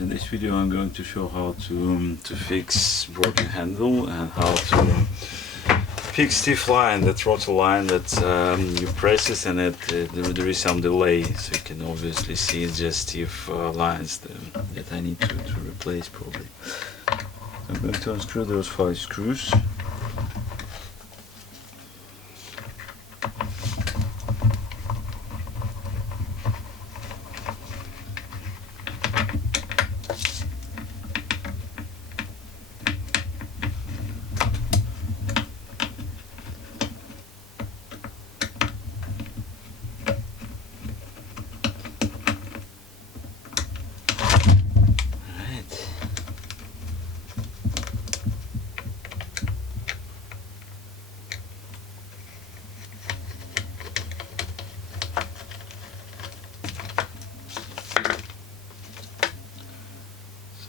In this video I'm going to show how to fix broken handle and how to fix stiff line, the throttle line that you press it and there is some delay, so you can obviously see it's just stiff lines that I need to replace probably. I'm going to unscrew those 5 screws.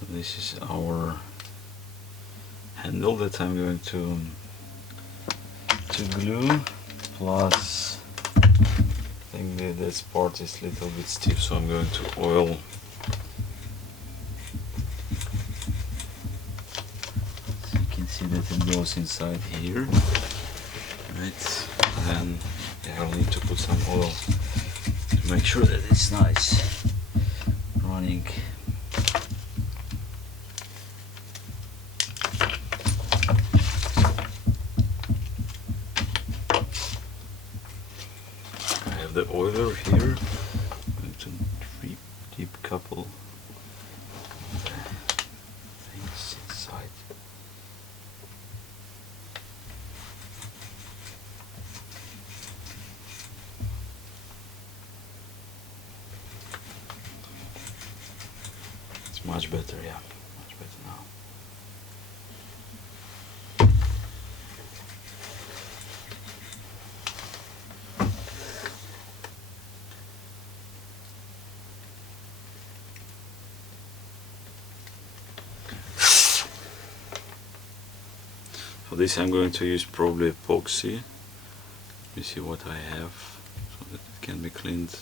This is our handle that I'm going to glue, plus I think that this part is a little bit stiff, so I'm going to oil. So you can see that it goes inside here, right? And yeah, I'll need to put some oil to make sure that it's nice running. The oiler here, going to deep couple things inside. It's much better, yeah, much better now. For this I'm going to use probably epoxy. Let me see what I have so that it can be cleaned